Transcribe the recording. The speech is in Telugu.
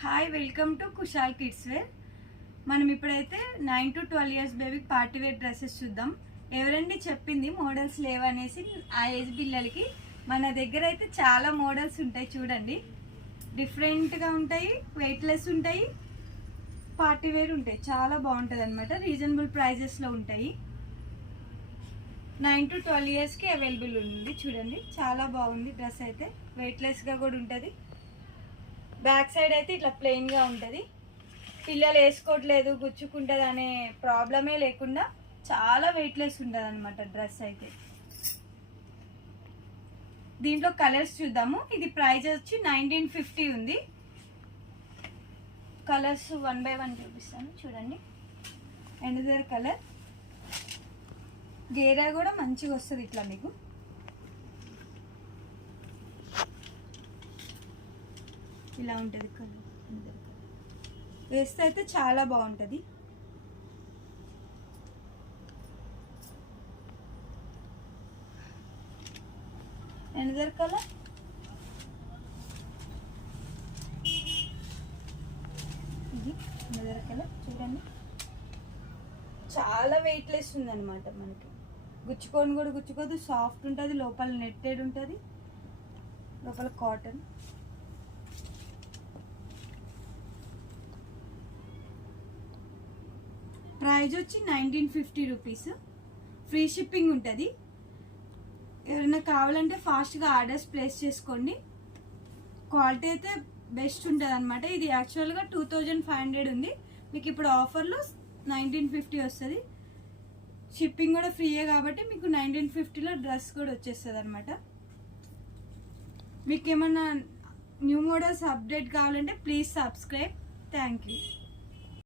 Hi, welcome to Kushal kids wear. మనం ఇప్పుడైతే 9 to 12 ఇయర్స్ బేబీకి పార్టీ వేర్ డ్రెస్సెస్ చూద్దాం. ఎవరండి చెప్పింది మోడల్స్ లేవనేసి? ఆ ఏజ్ పిల్లలకి మన దగ్గర అయితే చాలా మోడల్స్ ఉంటాయి. చూడండి, డిఫరెంట్గా ఉంటాయి, వెయిట్లెస్ ఉంటాయి, పార్టీ వేర్ ఉంటాయి. చాలా బాగుంటుంది అనమాట. రీజనబుల్ ప్రైజెస్లో ఉంటాయి. 9 to 12 ఇయర్స్కి అవైలబుల్ ఉంది. చూడండి, చాలా బాగుంది డ్రెస్ అయితే. వెయిట్లెస్గా కూడా ఉంటుంది. బ్యాక్ సైడ్ అయితే ఇట్లా ప్లెయిన్గా ఉంటుంది. పిల్లలు వేసుకోవట్లేదు, గుచ్చుకుంటుంది అనే ప్రాబ్లమే లేకుండా చాలా వెయిట్లెస్ ఉంటుంది అనమాట డ్రెస్ అయితే. దీంట్లో కలర్స్ చూద్దాము. ఇది ప్రైస్ వచ్చి 1950 ఉంది. కలర్స్ 1 by 1 చూపిస్తాను. చూడండి, ఎనదర్ కలర్. గేరా కూడా మంచిగా వస్తుంది ఇట్లా మీకు. ఇలా ఉంటుంది కలర్. వేస్తే అయితే చాలా బాగుంటుంది. Another colour. ఇది ఎనదర్ కలర్. చూడండి, చాలా వెయిట్లెస్ ఉందన్నమాట. మనకి గుచ్చుకొని కూడా గుచ్చుకోదు, సాఫ్ట్ ఉంటుంది. లోపల నెట్టెడ్ ఉంటుంది, లోపల కాటన్. ప్రైజ్ వచ్చి 1950 రూపీస్. ఫ్రీ షిప్పింగ్ ఉంటుంది. ఎవరైనా కావాలంటే ఫాస్ట్గా ఆర్డర్స్ ప్లేస్ చేసుకోండి. క్వాలిటీ అయితే బెస్ట్ ఉంటుంది అనమాట. ఇది యాక్చువల్గా 2500 ఉంది. మీకు ఇప్పుడు ఆఫర్లో 1950 వస్తుంది. షిప్పింగ్ కూడా ఫ్రీయే కాబట్టి మీకు 1950లో డ్రెస్ కూడా వచ్చేస్తుంది అనమాట. మీకు ఏమన్నా న్యూ మోడల్స్ అప్డేట్ కావాలంటే ప్లీజ్ సబ్స్క్రైబ్. Thank you.